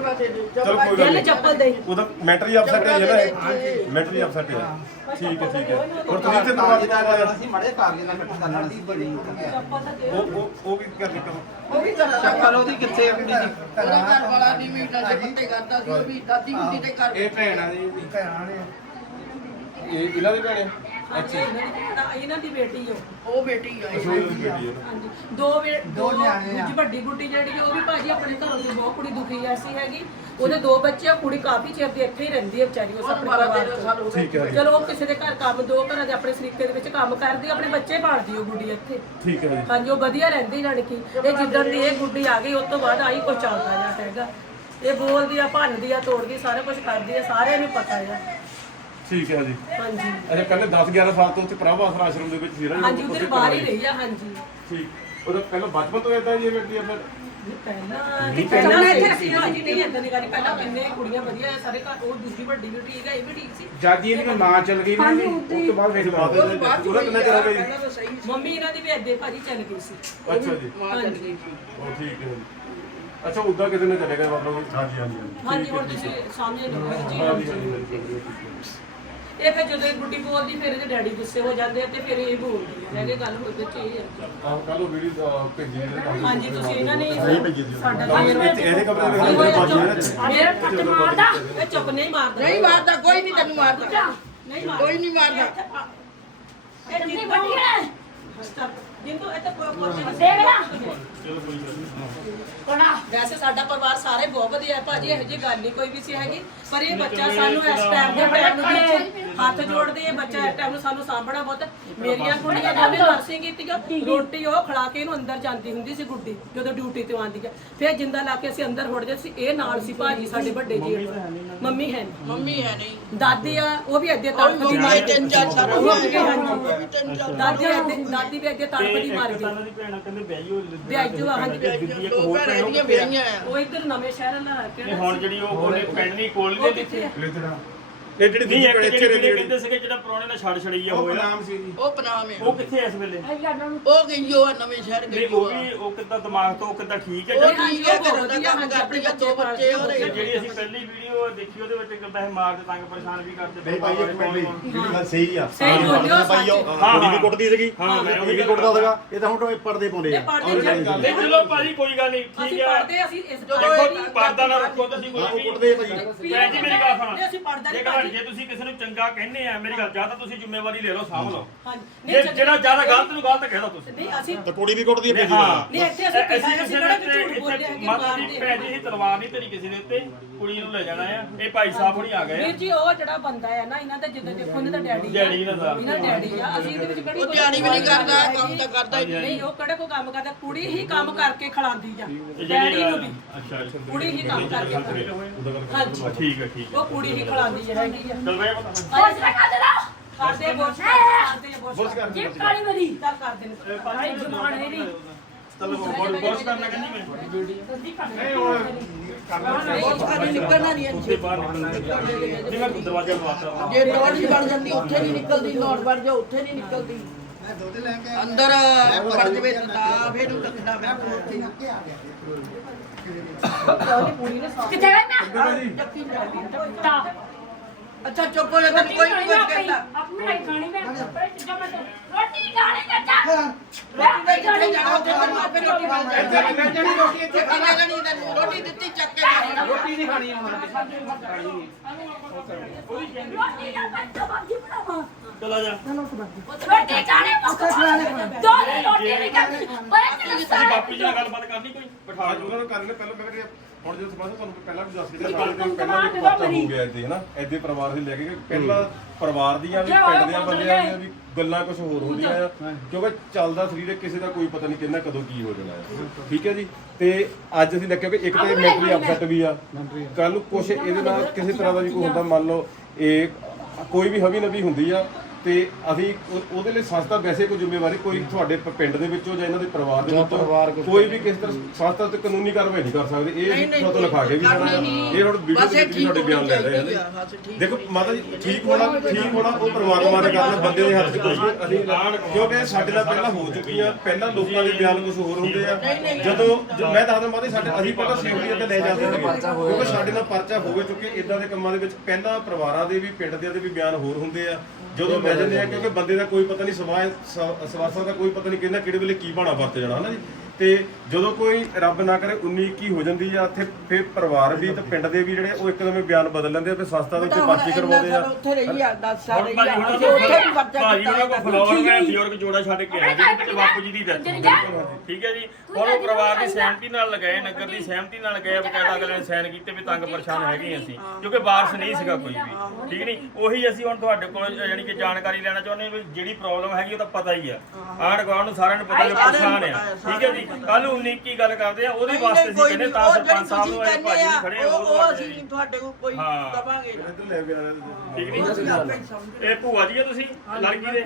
ਚਲੋ ਕੋਈ ਗੱਲ ਨਹੀਂ। ਚੱਪਲ ਦੇ। ਉਹਦਾ ਮੈਂਟਲੀ ਅਪਸੈਟ ਹੈ ਨਾ ਇਹ ਮੈਂਟਲੀ ਅਪਸੈਟ ਹੈ ਠੀਕ ਹੈ ਠੀਕ ਹੈ। ਹੁਣ ਤੁਸੀਂ ਇੱਥੇ ਦਰਵਾਜ਼ੇ ਦਾ ਆਇਆ ਅਸੀਂ ਮੜੇ ਕਾਗਜ਼ ਨਾਲ ਇਕੱਠਾ ਕਰਨਾ ਸੀ ਬੜੀ ਉਹ ਉਹ ਉਹ ਵੀ ਕਰੋ ਚੱਕਰ ਉਹਦੀ ਕਿੱਥੇ ਆ ਕੁੜੀ ਦੀ ਉਹਦਾ ਘਰ ਵਾਲਾ ਨਹੀਂ ਮੀਟਾ ਸੀ ਪੱਤੇ ਕਰਦਾ ਸੀ ਉਹ ਵੀ ਦਾਦੀ ਹੁੰਦੀ ਤੇ ਘਰ। ਇਹ ਭੈਣ ਜੀ। ਭੈਣਾਂ ਨੇ ਇਹ ਇਹਨਾਂ ਦੇ ਭੈਣੇ ਹਾਂਜੀ। ਇਹਨਾਂ ਦੀ ਬੇਟੀ ਆ ਉਹ। ਬੇਟੀ ਆ ਅੱਛਾ ਉਹ ਬੇਟੀ ਹੈ ਹਾਂਜੀ। ਦੋ ਵੇ ਦੋ ਨਿਆਣੇ ਆ। ਦੂਜੀ ਵੱਡੀ ਗੁੱਡੀ ਜਿਹੜੀ ਉਹ ਵੀ ਭਾਜੀ ਆਪਣੇ ਘਰੋਂ ਦੀ ਬਹੁਤ ਕੁੜੀ ਦੁਖੀ ਐਸੀ ਹੈਗੀ। ਉਹਦੇ ਦੋ ਬੱਚੇ ਆ ਕੁੜੀ ਕਾਫੀ ਚਿਰ ਦੀ ਇੱਥੇ ਹੀ ਰਹਿੰਦੀ ਹੈ ਵਿਚਾਰੀ ਉਸ ਆਪਣੇ ਪਰਿਵਾਰ ਚ ਠੀਕ ਹੈ ਜੀ। ਚਲੋ ਉਹ ਕਿਸੇ ਦੇ ਘਰ ਕੰਮ ਦੋ ਘਰਾਂ ਦੇ ਆਪਣੇ ਸਰੀਕੇ ਦੇ ਵਿੱਚ ਕੰਮ ਕਰਦੀ ਆਪਣੇ ਬੱਚੇ ਪਾਲਦੀ ਉਹ ਗੁੱਡੀ ਇੱਥੇ। ਠੀਕ ਹੈ ਜੀ। ਹਾਂਜੀ ਉਹ ਵਧੀਆ ਰਹਿੰਦੀ ਜਾਣੀ ਕਿ। ਇਹ ਜਿੱਦਣ ਦੀ ਇਹ ਗੁੱਡੀ ਆ ਗਈ ਉਸ ਤੋਂ ਬਾਅਦ ਆਈ ਕੁਝ ਚੱਲਦਾ ਜਾ ਹੈਗਾ ਇਹ ਬੋਲਦੀ ਆ ਭੰਨਦੀ ਆ ਤੋੜਦੀ ਸਾਰਾ ਕੁਝ ਕਰਦੀ ਆ ਸਾਰਿਆਂ ਨੂੰ ਪਤਾ ਆ। ਠੀਕ ਹੈ ਜੀ। ਹਾਂਜੀ। ਅੱਛਾ ਪਹਿਲੇ 10 11 ਸਾਲ ਤੋਂ ਉੱਥੇ ਪ੍ਰਭ ਆਸਰਾ ਆਸ਼ਰਮ ਦੇ ਵਿੱਚ ਸੀ ਨਾ ਜੀ? ਹਾਂਜੀ ਉਧਰ ਬਾਹਰ ਹੀ ਰਹੀ ਆ ਹਾਂਜੀ। ਠੀਕ। ਉਹਦਾ ਪਹਿਲਾਂ ਬਚਪਨ ਤੋਂ ਇਦਾਂ ਜੀ ਇਹ ਮੈਂਟਲੀ ਅਪਸੈਟ ਪਹਿਲਾਂ ਤੇ ਪਹਿਲਾਂ ਇੱਥੇ ਰੱਖੀ ਭਾਜੀ ਨਹੀਂ ਏਦਾਂ ਦੀ ਗੱਲ। ਪਹਿਲਾਂ ਕਿੰਨੇ ਕੁੜੀਆਂ ਵਧੀਆ ਆ ਸਾਰੇ ਘਰ ਉਹ ਦੂਜੀ ਵੱਡੀ ਵੀ ਠੀਕ ਹੈ ਇਹ ਵੀ ਠੀਕ ਸੀ। ਜਾਦੀ ਇਹਦੀ ਮਾਂ ਚੱਲ ਗਈ ਨਾ। ਉਸ ਤੋਂ ਬਾਅਦ ਵੇਖ ਲਓ ਉਹਦਾ ਕਿੰਨਾ ਚਿਰ ਹੋ ਗਿਆ ਜੀ? ਮੰਮੀ ਇਹਨਾਂ ਦੀ ਵੀ ਏਦਾਂ ਭਾਜੀ ਚੱਲ ਗਈ ਸੀ। ਅੱਛਾ ਜੀ। ਹਾਂਜੀ। ਉਹ ਠੀਕ ਹੈ ਜੀ। ਅੱਛਾ ਉਦਾਂ ਕਿਸੇ ਨੇ ਚਲੇ ਗਏ ਮਤਲਬ? ਹਾਂਜੀ ਹਾਂਜੀ ਹਾਂਜੀ ਹੁਣ ਤੁਸੀਂ ਸਾਹਮਣੇ ਦੇਖੋ। ਜੀ ਹਾਂਜੀ ਹਾਂਜੀ ਹਾਂਜੀ। ਇਹ ਫਿਰ ਜਦੋਂ ਇਹ ਗੁੱਡੀ ਬੋਲਦੀ ਫਿਰ ਇਹਦੇ ਡੈਡੀ ਗੁੱਸੇ ਹੋ ਜਾਂਦੇ ਆ ਤੇ ਫਿਰ ਇਹ ਬੋਲਦੀ ਹੈ ਕਿ ਗੱਲ ਹੋਈ ਤੇ ਇਹ ਹੈ ਆਹ ਕੱਲ ਉਹ ਵੀਡੀਓ ਭੇਜੀ ਇਹਦੇ ਹਾਂਜੀ ਤੁਸੀਂ ਇਹਨਾਂ ਨੇ ਸਾਡਾ ਵਿੱਚ ਇਹਦੇ ਕਮਰੇ ਦੇ ਵਿੱਚ ਬਾਜੀ ਹੈ ਨਾ। ਮੇਰਾ ਕੱਟ ਮਾਰਦਾ ਇਹ ਚੁੱਪ ਨਹੀਂ ਮਾਰਦਾ। ਨਹੀਂ ਮਾਰਦਾ ਕੋਈ ਨਹੀਂ ਤੈਨੂੰ ਮਾਰਦਾ। ਨਹੀਂ ਮਾਰਦਾ। ਕੋਈ ਨਹੀਂ ਮਾਰਦਾ। ਇਹ ਜਿੰਨੀ ਵੱਡੀ ਹੈ? ਜਿੰਦੂ ਇਹ ਤਾਂ ਪੋਤੇ ਵੈਸੇ ਸਾਡਾ ਪਰਿਵਾਰ ਸਾਰੇ ਬਹੁਤ ਵਧੀਆ ਹੈ ਭਾਜੀ ਇਹੋ ਜਿਹੀ ਗੱਲ ਨਹੀਂ ਕੋਈ ਵੀ ਸੀ ਹੈਗੀ। ਪਰ ਇਹ ਬੱਚਾ ਸਾਨੂੰ ਇਸ ਟਾਈਮ ਦੇ ਟਾਈਮ ਨੂੰ ਵਿੱਚ ਹੱਥ ਜੋੜਦੇ ਇਹ ਬੱਚਾ ਇਸ ਟਾਈਮ ਨੂੰ ਸਾਨੂੰ ਸਾਂਭਣਾ ਬਹੁਤ ਮੇਰੀਆਂ ਕੁੜੀਆਂ ਦੋਨੇ ਨਰਸਿੰਗ ਕੀਤੀਆਂ ਰੋਟੀ ਉਹ ਖਿਲਾ ਕੇ ਇਹਨੂੰ ਅੰਦਰ ਜਾਂਦੀ ਹੁੰਦੀ ਸੀ ਗੁੱਡੀ ਜਦੋਂ ਡਿਊਟੀ ਤੇ ਆਉਂਦੀ ਹੈ ਫਿਰ ਜਿੰਦਾ ਲਾ ਕੇ ਅਸੀਂ ਅੰਦਰ ਜਾਂਦੇ ਸੀ ਇਹ ਨਾਲ ਸੀ ਭਾਜੀ ਸਾਡੇ ਵੱਡੇ ਜੀ। ਮੰਮੀ ਹੈ ਨਹੀਂ। ਮੰਮੀ ਹੈ ਨਹੀਂ। ਦਾਦੀ ਆ ਉਹ ਵੀ ਅੱਧੇ ਤੜਫਦੀ ਮੰਮੀ ਤਿੰਨ ਚਾਰ ਸਾਲ ਹੋ ਗਏ। ਹਾਂਜੀ। ਤਿੰਨ ਚਾਰ ਦਾਦੀ ਅੱਧੇ ਦਾਦੀ ਵੀ ਅੱਧੇ ਤੜਫਦੀ ਮਰ ਗਈ ਦੀ ਭੈਣ ਕਹਿੰਦੇ ਵਿਆਹੀ ਹੋ ਆ ਹਾਂਜੀ ਦੂਜੀ ਇੱਕ ਦੋ ਹੋਰ ਭੈਣਾਂ ਭੈਣ ਇਹਦੀਆਂ ਆ? ਵਿਆਹੀਆਂ ਆ। ਉਹ ਇੱਧਰ ਨਵੇਂ ਸ਼ਹਿਰ ਲਾ ਇਹ ਕੇ ਹੁਣ ਜਿਹੜੀ ਉਹ ਦੀ ਕੋਲ ਉਹ ਨਹੀਂ ਕਿੱਥੇ ਦਿੱਤੀ ਆ? ਇਹ ਜਿਹੜੀ ਨਹੀਂ ਦੂਜੀ ਇੱਕ ਇੱਥੇ ਜਿਹੜੀ ਜਿਹੜੇ ਕਹਿੰਦੇ ਸੀਗੇ ਜਿਹੜਾ ਪ੍ਰਾਹੁਣੇ ਨਾਲ ਛੱਡ ਛੜਈ ਆ ਹੋਇਆ। ਨਾਮ ਸੀ ਜੀ। ਉਹ ਪਨਾਮ ਹੈ ਉਹ ਕਿੱਥੇ ਐ ਇਸ ਵੇਲੇ? ਉਹ ਗਈ ਉਹ ਨਵੇਂ ਸ਼ਹਿਰ ਨਹੀਂ ਗਈ ਉਹ ਉਹ ਵੀ ਉਹ ਕਿੱਦਾਂ ਦਿਮਾਗ ਤੋਂ ਉਹ ਕਿੱਦਾਂ ਠੀਕ ਹੈ? ਉਹ ਜਾਂ ਠੀਕ ਹੈ ਘਰੋਂ ਦਾ ਕੰਮ ਕਰਦੀ ਆ ਦੋ ਬੱਚੇ ਉਹਦੇ ਜਿਹੜੀ ਅਸੀਂ ਪਹਿਲੀ ਵੀਡੀਓ ਦੇਖੀ ਉਹਦੇ ਵਿੱਚ ਕਿੱਦਾਂ ਇਹ ਮਾਰ ਦੇ ਤੰਗ ਪਰੇਸ਼ਾਨ ਵੀ ਕਰਦੇ ਨਹੀਂ ਭਾਈ ਇੱਕ ਮਿੰਟ ਲਈ ਜਿਹੜੀ ਗੱਲ ਸਹੀ ਆ। ਸਹੀ ਬੋਲਿਓ, ਭਾਈ ਉਹ। ਹਾਂ, ਕੁੜੀ ਵੀ ਹਾਂ। ਕੁੱਟਦੀ ਸੀਗੀ। ਹਾਂ, ਮੈਂ ਉਹੀ ਕੁੜੀ ਵੀ ਕੁੱਟਦਾ ਸੀਗਾ। ਇਹ ਤਾਂ ਹੁਣ ਪਰਦੇ ਪਾਉਂਦੇ ਇਹ ਆ ਪੜਦੇ ਜਾਂਦੇ ਨਹੀਂ ਚਲੋ ਭਾਜੀ ਕੋਈ ਗੱਲ ਨਹੀਂ ਅਸੀਂ ਠੀਕ ਹੈ ਪੜਦੇ ਅਸੀਂ ਇਸ ਦੇਖੋ ਪਰਦਾ ਨਾ ਰੱਖੋ ਤੁਸੀਂ ਹਾਂ, ਕੋਈ ਉਹ ਵੀ ਕੁੱਟਦੇ ਆ ਭਾਈ। ਭੈਣ ਜੀ ਮੇਰੀ ਗੱਲ ਸੁਣੋ। ਨਹੀਂ, ਅਸੀਂ ਪੜ੍ਹਦਾ ਨਹੀਂ ਭਾਜੀ। ਜੇ ਤੁਸੀਂ ਕਿਸੇ ਨੂੰ ਚੰਗਾ ਕਹਿੰਦੇ ਆ ਮੇਰੀ ਗੱਲ ਜਾਂ ਤਾਂ ਤੁਸੀਂ ਜ਼ਿੰਮੇਵਾਰੀ ਲੈ ਲਓ ਸਾਂਭ ਲਓ। ਹਾਂਜੀ। ਜੇ ਨਹੀਂ ਜਿਹੜਾ ਜ਼ਿਆਦਾ ਗਲਤ ਨੂੰ ਗਲਤ ਕਹਿ ਦੋ ਤੁਸੀਂ। ਨਹੀਂ ਅਸੀਂ ਤਾਂ ਕੁੜੀ ਵੀ ਕੁੱਟਦੀ ਆ ਨਹੀਂ ਹਾਂ। ਨਹੀਂ, ਇੱਥੇ ਅਸੀਂ ਕਿਸੇ ਕਿਸੇ ਕਿਹੜਾ ਝੂਠ ਬੋਲਿਆ ਕਿ ਮਾਤਾ ਜੀ ਭੈਣ ਜੀ ਇਹ ਤਲਵਾਰ ਨਹੀਂ ਧਰੀ ਕਿਸੇ ਦੇ ਉੱਤੇ ਕੁੜੀ ਨੂੰ ਲੈ ਜਾਣਾ ਆ। ਇਹ ਭਾਈ ਸਾਹਿਬ ਹੁਣੀ ਆ ਗਏ ਵੀਰ ਆ ਜੀ ਉਹ ਜਿਹੜਾ ਬੰਦਾ ਹੈ ਨਾ ਇਹਨਾਂ ਦਾ ਜਿੱਦਾਂ ਦੇਖੋ ਇਹਨਾਂ ਦਾ ਡੈਡੀ ਡੈਡੀ ਇਹਨਾਂ ਦਾ। ਇਹਨਾਂ ਦਾ ਡੈਡੀ ਆ। ਅਸੀਂ ਇਹਦੇ ਵਿੱਚ ਕਿਹੜੀ ਉਹ ਕੋਈ ਦਿਹਾੜੀ ਵੀ ਨਹੀਂ ਕਰਦਾ। ਕੰਮ ਤਾਂ ਕਰਦਾ ਹੀ ਨਹੀਂ ਉਹ ਕਿਹੜੇ ਕੋਈ ਕੰਮ ਕਰਦਾ? ਕੁੜੀ ਹੀ ਕੰਮ ਕਰਕੇ ਖਿਲਾਉਂਦੀ ਆ। ਇਹ ਡੈਡੀ ਨੂੰ ਵੀ। ਅੱਛਾ ਅੱਛਾ। ਕੁੜੀ ਹੀ ਕੰਮ ਕਰਕੇ ਖਿਲਾਉਂਦੀ ਹਾਂਜੀ। ਠੀਕ ਹੈ ਠੀਕ ਹੈ ਉਹ ਕੁੜੀ ਹੀ ਖਿਲਾਉਂਦੀ ਹੈ ਆ ਚਲ ਬਈ ਬੋਸ ਕਰ ਦੇ ਲਾ ਕਰਦੇ ਬੋਸ ਕਰਦੇ ਬੋਸ ਜੇ। ਕਾਲੀ ਮੇਰੀ ਚੱਲ ਕਰਦੇ ਨੇ ਭਾਈ ਜ਼ਮਾਨ ਹੈ ਨਹੀਂ ਚਲ ਬੋਲ ਕਰਨਾ ਕਹਿੰਦੀ ਮੈਂ ਬਹੁਤ ਸਾਰੀ ਨਿਕਲਣਾ ਨਹੀਂ ਉੱਥੇ ਬਾਹਰ ਨਿਕਲਣਾ ਜਿਵੇਂ ਦਰਵਾਜ਼ਾ ਲਵਾਤਾ ਜੇ ਲੋੜ ਹੀ ਬਣ ਜਾਂਦੀ ਉੱਥੇ ਨਹੀਂ ਨਿਕਲਦੀ ਲੋੜ ਬਣ ਜਾ ਉੱਥੇ ਨਹੀਂ ਨਿਕਲਦੀ ਅੰਦਰ ਵੜ ਜਵੇ ਤਾਂ। ਫੇਰ ਨੂੰ ਰੱਖਣਾ ਪੈਂਦਾ ਕਿੱਥੇ ਗਈ ਮੈਂ ਅੱਛਾ ਚੁੱਪ ਹੋ ਜਾ ਤੈਨੂੰ ਕੋਈ ਨਹੀਂ ਕੁਝ ਕਹਿੰਦਾ। ਆਪਣੀ ਨਹੀਂ ਖਾਣੀ ਮੈਂ। ਕੱਪੜੇ ਜਮਾ ਕਰ ਰੋਟੀ ਨਹੀਂ ਖਾਣੀ ਚਾਚਾ ਰੋਟੀ ਦੇ ਕਿੱਥੇ ਜਾਣਾ ਉੱਥੇ ਤੈਨੂੰ ਆਪੇ ਰੋਟੀ ਬਣ ਜਾਣੀ ਜਿਹੜੀ ਰੋਟੀ ਇੱਥੇ ਇੱਥੇ ਖਾਣਾ। ਨਹੀਂ ਤੈਨੂੰ ਰੋਟੀ ਦਿੱਤੀ ਚੱਕ ਕੇ ਰੋਟੀ ਨਹੀਂ ਖਾਣੀ ਹੁਣ। ਰੋਟੀ ਨਾ ਬੱਚਾ ਬਾਜੀ ਬਣਾਵਾ। ਚਲਾ ਜਾ। ਰੋਟੀ ਖਾਣੇ ਦੋ ਦਿਨ ਰੋਟੀ ਨਹੀਂ ਖਾਣੀ ਓਏ ਤੈਨੂੰ ਅਸੀਂ ਸਾਰੇ ਬਾਪੂ ਜੀ ਨਾਲ ਗੱਲਬਾਤ ਕਰਨੀ ਕੋਈ? ਬਿਠਾ ਅੱਜ ਉਹਨਾਂ ਨੂੰ ਕਰਨੇ ਪਹਿਲਾਂ ਮੈਂ ਕਿਹਾ ਹੁਣ ਜਦੋਂ ਸਮਾਂ ਤੁਹਾਨੂੰ ਪਹਿਲਾਂ ਵੀ ਦੱਸ ਕੇ ਦਿੱਤਾ ਸਾਰੇ ਦਿਨ ਪਹਿਲਾਂ ਵੀ ਪਰਚਾ ਹੋ ਗਿਆ ਇੱਥੇ ਹਨਾ ਇੱਥੇ ਪਰਿਵਾਰ ਦੇ ਲੈ ਕੇ ਗਏ। ਪਹਿਲਾਂ ਪਰਿਵਾਰ ਦੀਆਂ ਵੀ ਪਿੰਡ ਦੀਆਂ ਬੰਦਿਆਂ ਦੀਆਂ ਵੀ ਗੱਲਾਂ ਕੁਝ ਹੋਰ ਹੁੰਦੀਆਂ ਆ। ਕਿਉਂਕਿ ਚੱਲਦਾ ਸਰੀਰ ਹੈ, ਕਿਸੇ ਦਾ ਕੋਈ ਪਤਾ ਨਹੀਂ ਕਿੰਨਾ ਕਦੋਂ ਕੀ ਹੋ ਜਾਣਾ ਹੈ ਠੀਕ ਹੈ ਜੀ? ਤੇ ਅੱਜ ਅਸੀਂ ਦੇਖਿਆ ਕਿ ਇੱਕ ਤਾਂ ਮੈਂਟਲੀ ਅਪਸੈਟ ਵੀ ਆ। ਕੱਲ ਨੂੰ ਕੁਝ ਇਹਦੇ ਨਾਲ ਕਿਸੇ ਤਰ੍ਹਾਂ ਦਾ ਵੀ ਕੋਈ ਹੁੰਦਾ ਮੰਨ ਲਓ ਇਹ ਕੋਈ ਵੀ ਹਵੀ ਨਵੀ ਹੁੰਦੀ ਆ ਤੇ ਅਸੀਂ ਉਹ- ਉਹਦੇ ਲਈ ਸੰਸਥਾ ਵੈਸੇ ਕੋਈ ਜ਼ਿੰਮੇਵਾਰੀ ਕੋਈ ਤੁਹਾਡੇ ਪ- ਪਿੰਡ ਦੇ ਵਿੱਚੋਂ ਜਾਂ ਇਹਨਾਂ ਦੇ ਪਰਿਵਾਰ ਦੇ ਵਿੱਚੋਂ ਕੋਈ ਵੀ ਕਿਸੇ ਤਰ੍ਹਾਂ ਸੰਸਥਾ ਤੇ ਕਾਨੂੰਨੀ ਕਾਰਵਾਈ ਨਹੀਂ ਕਰ ਸਕਦੇ। ਇਹ ਨਹੀਂ, ਨਹੀਂ, ਅਸੀਂ ਤੋਂ ਲਿਖਾ ਕੇ ਵੀ ਕਰਨੀ ਜਾਣਾ ਨਹੀਂ। ਇਹ ਹੁਣ ਵੀਡੀਓ ਬਸ ਦੇ ਇਹ ਵਿੱਚ ਵੀ ਤੁਹਾਡੇ ਬਿਆਨ ਲੈ ਰਹੇ ਹੋਣੀ ਹਨ ਚਾਹੀਦੀ ਆ, ਬਸ ਠੀਕ ਦੇਖੋ ਮਾਤਾ ਜੀ ਠੀਕ ਹੋਣਾ ਠੀਕ ਹੋਣਾ ਉਹ ਪਰਮਾਤਮਾ ਦੇ ਕਰਨਾ ਬੰਦੇ ਦੇ ਹੱਥ 'ਚ ਕੁਝ ਨਹੀਂ। ਅਸੀਂ ਕਿਉਂਕਿ ਇਹ ਸਾਡੇ ਨਾਲ ਪਹਿਲਾਂ ਹੋ ਚੁੱਕੀਆਂ ਪਹਿਲਾਂ ਲੋਕਾਂ ਦੇ ਬਿਆਨ ਕੁਝ ਹੋਰ ਹੁੰਦੇ ਆ। ਜਦੋਂ ਜ- ਮੈਂ ਦੱਸਦਾ ਮਾਤਾ ਜੀ ਸਾਡੇ ਅਸੀਂ ਪਹਿਲਾਂ ਸੇਫਟੀ ਤੇ ਲੈ ਜਾਂਦੇ ਸੀਗੇ। ਕਿਉਂਕਿ ਸਾਡੇ ਨਾਲ ਪਰਚਾ ਹੋਵੇ ਚੁੱਕੇ ਇਦਾਂ ਦੇ ਕੰਮਾਂ ਦੇ ਵਿੱਚ ਪਹਿਲਾਂ ਪਰਿਵਾਰਾਂ ਦੇ ਵੀ ਪਿੰਡ ਦੇ ਦੇ ਵੀ ਬਿਆਨ ਹੋਰ ਹੁੰਦੇ ਆ। ਜਦੋਂ ਲੈ ਜਾਂਦੇ ਆ, ਕਿਉਂਕਿ ਬੰਦੇ ਦਾ ਕੋਈ ਪਤਾ ਨਹੀਂ ਸਵਾਸ ਸਵਾਸਾਂ ਦਾ ਕੋਈ ਪਤਾ ਨਹੀਂ ਕਿੰਨਾ ਕਿਹੜੇ ਵੇਲੇ ਕੀ ਬਾਣਾ ਵਰਤ ਜਾਣਾ, ਹਨਾ ਜੀ? ਤੇ ਜਦੋਂ ਕੋਈ ਰੱਬ ਨਾ ਕਰੇ 19 ਕੀ ਹੋ ਜਾਂਦੀ ਆ ਉੱਥੇ ਫਿਰ ਪਰਿਵਾਰ ਵੀ ਤੇ ਪਿੰਡ ਦੇ ਵੀ ਜਿਹੜੇ ਉਹ ਇੱਕਦਮ ਹੀ ਬਿਆਨ ਬਦਲ ਲੈਂਦੇ ਆ ਤੇ ਸੰਸਥਾ ਦੇ ਉੱਤੇ ਪਰਚੀ ਕਰਵਾਉਂਦੇ ਆ। ਉੱਥੇ ਰਹੀ ਆ 10 ਸਾਲ ਰਹੀ ਆ ਅਸੀਂ ਉੱਥੇ ਵੀ ਪਰਚਾ ਭਾਜੀ ਉਹਨਾਂ ਕੋਲ ਫਲੋਰ ਮੈਂ ਬਜ਼ੁਰਗ ਜੋੜਾ ਛੱਡ ਕੇ ਆਇਆ ਜੀ ਤੇ ਬਾਪੂ ਜੀ ਦੀ ਡੈਥ ਠੀਕ ਹੈ ਜੀ ਹੁਣ ਉਹ ਪਰਿਵਾਰ ਦੀ ਸਹਿਮਤੀ ਨਾਲ ਲਗਾਏ ਨਗਰ ਦੀ ਸਹਿਮਤੀ ਨਾਲ ਲਗਾਏ ਬਕਾਇਦਾ ਅਗਲੇ ਨੇ ਸਾਈਨ ਕੀਤੇ ਵੀ ਤੰਗ ਪਰੇਸ਼ਾਨ ਹੈਗੇ ਅਸੀਂ ਕਿਉਂਕਿ ਵਾਰਸ ਨਹੀਂ ਸੀਗਾ ਕੋਈ ਵੀ। ਠੀਕ ਨਹੀਂ ਉਹੀ ਅਸੀਂ ਹੁਣ ਤੁਹਾਡੇ ਕੋਲ ਯਾਨੀ ਕਿ ਜਾਣਕਾਰੀ ਲੈਣਾ ਚਾਹੁੰਦੇ ਹਾਂ ਵੀ ਜਿਹੜੀ ਪ੍ਰੋਬਲਮ ਹੈਗੀ ਉਹ ਤਾਂ ਪਤਾ ਹੀ ਆ। ਆਂਢ ਗੁਆਂਢ ਨੂੰ ਸਾਰਿਆਂ ਨੂੰ ਪਤਾ ਵੀ ਪਰੇਸ਼ਾਨ ਆ। ਠੀਕ ਹੈ ਜੀ। ਕੱਲ ਨੂੰ 19 ਕੀ ਗੱਲ ਕਰਦੇ ਆ ਉਹਦੇ ਵਾਸਤੇ ਅਸੀਂ ਕਹਿੰਦੇ ਤਾਂ ਸਰਪੰਚ ਸਾਹਿਬ ਨੂੰ ਇਹ ਭਾਜੀ ਖੜੇ ਉਹ ਉਹ ਅਸੀਂ ਤੁਹਾਡੇ ਕੋਲ ਕੋਈ ਹਾਂ। ਦਵਾਂਗੇ। ਠੀਕ ਨਹੀਂ? ਹੀ ਇਹ ਭੂਆ ਜੀ ਆ ਤੁਸੀਂ? ਲੜਕੀ ਦੇ।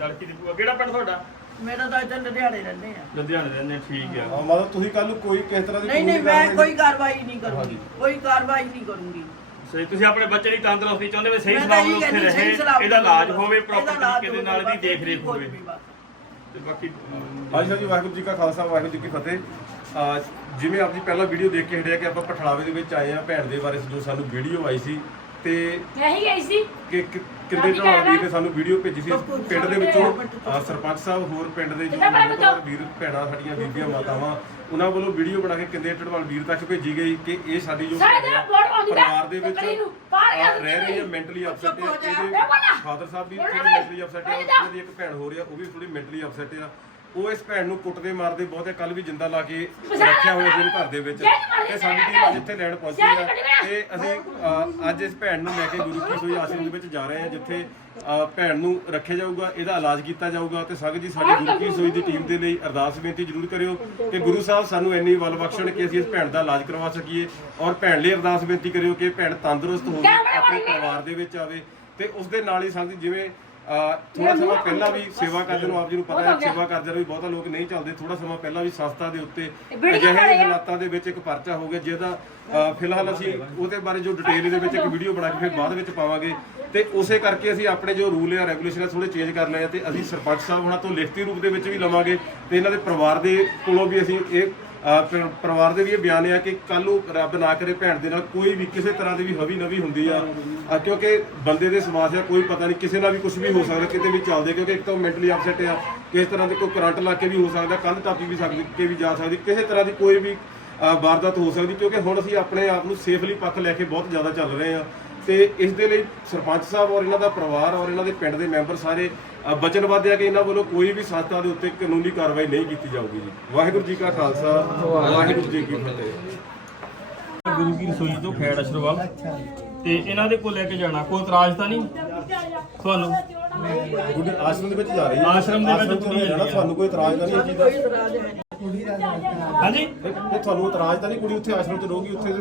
ਲੜਕੀ ਦੀ ਭੂਆ। ਕਿਹੜਾ ਪਿੰਡ ਤੁਹਾਡਾ? ਮੇਰਾ ਤਾਂ ਇੱਧਰ ਲੁਧਿਆਣੇ ਰਹਿੰਦੇ ਆ। ਲੁਧਿਆਣੇ ਦੇ ਨੇ ਠੀਕ ਆ। ਹਾਂ ਮਤਲਬ ਤੁਸੀਂ ਕੱਲ ਨੂੰ ਕੋਈ ਕਿਸ ਤਰ੍ਹਾਂ ਦੀ ਨਹੀਂ ਨਹੀਂ ਮੈਂ ਕੋਈ ਕਾਰਵਾਈ ਨਹੀਂ ਕਰੂੰਗੀ। ਕੋਈ ਕਾਰਵਾਈ ਨਹੀਂ ਕਰੂੰਗੀ। ਸਹੀ ਤੁਸੀਂ ਆਪਣੇ ਬੱਚੇ ਦੀ ਤੰਦਰੁਸਤੀ ਚਾਹੁੰਦੇ ਵੀ ਸਹੀ ਸਲਾਮਤ ਉੱਥੇ ਰਹੇ ਇਹਦਾ ਇਲਾਜ ਹੋਵੇ ਪ੍ਰੋਪਰ ਤਰੀਕੇ ਦੇ ਨਾਲ ਇਹਦੀ ਦੇਖ ਰੇਖ ਹੋਵੇ। ਤੇ ਬਾਕੀ ਹਾਂਜੀ ਸਾਹਿਬ ਜੀ ਵਾਹਿਗੁਰੂ ਜੀ ਕਾ ਖਾਲਸਾ ਵਾਹਿਗੁਰੂ ਜੀ ਕੀ ਫਤਿਹ। ਜਿਵੇਂ ਆਪਣੀ ਪਹਿਲਾਂ ਵੀਡੀਓ ਦੇਖ ਕੇ ਹਟਿਆ ਕਿ ਆਪਾਂ ਪਠਲਾਵੇ ਦੇ ਵਿੱਚ ਆਏ ਆ ਭੈਣ ਦੇ ਬਾਰੇ ਜੋ ਸਾਨੂੰ ਵੀਡੀਓ ਆਈ ਸੀ ਤੇ ਮੈਂ ਹੀ ਗਈ ਸੀ। ਕਿ ਕਿੰਨੇ ਢਵਾਲ ਵੀਰ ਨੇ ਸਾਨੂੰ ਵੀਡੀਓ ਭੇਜੀ ਸੀ। ਪਿੰਡ ਦੇ ਵਿੱਚੋਂ ਸਰਪੰਚ ਸਾਹਿਬ ਹੋਰ ਪਿੰਡ ਦੇ ਜੋ ਵੀਰ ਭੈਣਾਂ ਸਾਡੀਆਂ ਬੀਬੀਆਂ ਮਾਤਾਵਾਂ ਉਹਨਾਂ ਵੱਲੋਂ ਵੀਡੀਓ ਬਣਾ ਕੇ ਕਿੰਨੇ ਢਵਾਲ ਵੀਰ ਤੱਕ ਭੇਜੀ ਗਈ ਕਿ ਇਹ ਸਾਡੀ ਜੋ ਸਾਡੇ ਨਾਲ ਬੋੜ ਆਉਂਦੀ ਨਾ, ਪਰਿਵਾਰ ਦੇ ਵਿੱਚ ਰਹਿ ਰਹੀ ਹੈ। ਮੈਂਟਲੀ ਅਪਸੈਟ ਹੈ। ਇਹਦੇ। ਫਾਦਰ ਸਾਹਿਬ ਵੀ। ਮੈਂਟਲੀ ਅਪਸੈਟ ਹੈ ਮੈਂ ਜਾ। ਉਹਨਾਂ ਦੀ ਇੱਕ ਭੈਣ ਹੋ ਰਹੀ ਆ ਉਹ ਵੀ ਥੋੜੀ ਮੈਂਟਲੀ ਅਪਸੈਟ ਆ ਉਹ ਇਸ ਭੈਣ ਨੂੰ ਕੁੱਟਦੇ ਮਾਰਦੇ ਬਹੁਤ ਕੱਲ ਵੀ ਜਿੰਦਾ ਲਾ ਕੇ ਰੱਖਿਆ ਹੋਇਆ ਸੀ ਘਰ ਦੇ ਵਿੱਚ। ਤੇ ਸਾਡੀ ਟੀਮ ਅੱਜ ਇੱਥੇ ਲੈਣ ਪਹੁੰਚੀ ਆ। ਤੇ ਅਸੀਂ ਅ, ਅੱਜ ਇਸ ਭੈਣ ਨੂੰ ਲੈ ਕੇ ਗੁਰੂ ਕੀ ਸੋਈ ਆਸ਼ਰਮ ਦੇ ਵਿੱਚ ਜਾ ਰਹੇ ਹਾਂ ਜਿੱਥੇ ਅ, ਭੈਣ ਨੂੰ ਰੱਖਿਆ ਜਾਊਗਾ ਇਹਦਾ ਇਲਾਜ ਕੀਤਾ ਜਾਊਗਾ ਤੇ ਸੰਗਤ ਜੀ ਸਾਡੀ ਗੁਰੂ ਕੀ ਸੋਈ ਦੀ ਟੀਮ ਦੇ ਲਈ ਅਰਦਾਸ ਬੇਨਤੀ ਜ਼ਰੂਰ ਕਰਿਓ ਕਿ ਗੁਰੂ ਸਾਹਿਬ ਸਾਨੂੰ ਇੰਨੀ ਵੱਲ ਬਖਸ਼ਣ ਕਿ ਅਸੀਂ ਇਸ ਭੈਣ ਦਾ ਇਲਾਜ ਕਰਵਾ ਸਕੀਏ ਔਰ ਭੈਣ ਲਈ ਅਰਦਾਸ ਬੇਨਤੀ ਕਰਿਓ ਕਿ ਭੈਣ ਤੰਦਰੁਸਤ ਹੋਵੇ ਆਪਣੇ ਪਰਿਵਾਰ ਦੇ ਵਿੱਚ ਆਵੇ ਤੇ ਉਸ ਦੇ ਨਾਲ ਹੀ ਸੰਗਤ ਜੀ ਜਿਵੇਂ ਥੋੜਾ ਸਮਾਂ ਪਹਿਲਾਂ ਵੀ ਸੇਵਾ ਕਰਦੇ ਨੂੰ ਆਪ ਜੀ ਨੂੰ ਪਤਾ ਹੈ ਸੇਵਾ ਕਰਦੇ ਨੂੰ ਵੀ ਬਹੁਤਾ ਲੋਕ ਨਹੀਂ ਚੱਲਦੇ ਥੋੜਾ ਸਮਾਂ ਪਹਿਲਾਂ ਵੀ ਸੰਸਥਾ ਦੇ ਉੱਤੇ ਅਜਿਹੇ ਹਾਲਾਤਾਂ ਦੇ ਵਿੱਚ ਇੱਕ ਪਰਚਾ ਹੋ ਗਿਆ ਜਿਹਦਾ ਫਿਲਹਾਲ ਅਸੀਂ ਉਹਦੇ ਬਾਰੇ ਜੋ ਡਿਟੇਲ ਦੇ ਵਿੱਚ ਇੱਕ ਵੀਡੀਓ ਬਣਾ ਕੇ ਫਿਰ ਬਾਅਦ ਵਿੱਚ ਪਾਵਾਂਗੇ। ਤੇ ਉਸੇ ਕਰਕੇ ਅਸੀਂ ਆਪਣੇ ਜੋ ਰੂਲ ਆ ਰੈਗੂਲੇਸ਼ਨ ਆ ਥੋੜੇ ਚੇਂਜ ਕਰ ਲਏ ਤੇ ਅਸੀਂ ਸਰਪੰਚ ਸਾਹਿਬ ਹੁਣਾਂ ਤੋਂ ਲਿਖਤੀ ਰੂਪ ਦੇ ਵਿੱਚ ਵੀ ਲਵਾਂਗੇ ਤੇ ਇਹਨਾਂ ਦੇ ਪਰਿਵਾਰ ਦੇ ਕੋਲੋਂ ਵੀ ਅਸੀਂ ਇਹ ਪਰ- ਪਰਿਵਾਰ ਦੇ ਵੀ ਇਹ ਬਿਆਨ ਆ ਕਿ ਕੱਲ ਨੂੰ ਰੱਬ ਨਾ ਕਰੇ ਭੈਣ ਦੇ ਨਾਲ ਕੋਈ ਵੀ ਕਿਸੇ ਤਰ੍ਹਾਂ ਦੀ ਵੀ ਹਵੀ ਨਵੀ ਹੁੰਦੀ ਆ। ਅ, ਕਿਉਂਕਿ ਬੰਦੇ ਦੇ ਸਮਾਜ ਆ ਕੋਈ ਪਤਾ ਨਹੀਂ ਕਿਸੇ ਨਾਲ ਵੀ ਕੁਝ ਵੀ ਹੋ ਸਕਦਾ ਕਿਤੇ ਵੀ ਚੱਲਦੇ ਕਿਉਂਕਿ ਇੱਕ ਤਾਂ ਮੈਂਟਲੀ ਅਪਸੈਟ ਆ ਕਿਸੇ ਤਰ੍ਹਾਂ ਦੇ ਕੋਈ ਕਰੰਟ ਲਾ ਕੇ ਵੀ ਹੋ ਸਕਦਾ ਕੰਧ ਟਾਪੀ ਵੀ ਸਕਦੀ ਕੇ ਵੀ ਜਾ ਸਕਦੀ ਕਿਸੇ ਤਰ੍ਹਾਂ ਦੀ ਕੋਈ ਵੀ ਅ, ਵਾਰਦਾਤ ਹੋ ਸਕਦੀ ਕਿਉਂਕਿ ਹੁਣ ਅਸੀਂ ਆਪਣੇ ਆਪ ਨੂੰ ਸੇਫਲੀ ਪੱਖ ਲੈ ਕੇ ਬਹੁਤ ਜ਼ਿਆਦਾ ਚੱਲ ਰਹੇ ਆ। ਤੇ ਇਸ ਦੇ ਲਈ ਸਰਪੰਚ ਸਾਹਿਬ ਔਰ ਇਹਨਾਂ ਦਾ ਪਰਿਵਾਰ ਔਰ ਇਹਨਾਂ ਦੇ ਪਿੰਡ ਦੇ ਮੈਂਬਰ ਸਾਰੇ ਵਚਨਬੱਧ ਆ ਕਿ ਇਹਨਾਂ ਵੱਲੋਂ ਕੋਈ ਵੀ ਸੰਸਥਾ ਦੇ ਉੱਤੇ ਕਾਨੂੰਨੀ ਕਾਰਵਾਈ ਨਹੀਂ ਕੀਤੀ ਜਾਊਗੀ ਜੀ। ਵਾਹਿਗੁਰੂ ਜੀ ਕਾ ਖਾਲਸਾ ਵਾਹਿਗੁਰੂ ਜੀ ਕੀ ਫਤਿਹ। ਗੁਰੂ ਕੀ ਰਸੋਈ ਤੋਂ ਖੈੜ ਅਸ਼ਰਵਾਲ। ਤੇ ਇਹਨਾਂ ਦੇ ਕੋਲ ਲੈ ਕੇ ਜਾਣਾ। ਕੋਈ ਇਤਰਾਜ਼ ਤਾਂ ਨਹੀਂ? ਤੁਹਾਨੂੰ? ਗੁੱਡੀ ਆਸ਼ਰਮ ਦੇ ਵਿੱਚ ਜਾ ਰਹੀ ਹੈ ਆਸ਼ਰਮ ਦੇ ਵਿੱਚ ਲੈ ਜਾਣਾ ਤੁਹਾਨੂੰ ਕੋਈ ਇਤਰਾਜ਼ ਤਾਂ ਨਹੀਂ ਇਸ ਚੀਜ਼ ਦਾ? ਹਾਂਜੀ? ਤੁਹਾਨੂੰ ਇਤਰਾਜ਼ ਤਾਂ ਨਹੀਂ ਕੁੜੀ ਉੱਥੇ ਆਸ਼ਰਮ 'ਚ ਰਹੂਗੀ ਉੱਥੇ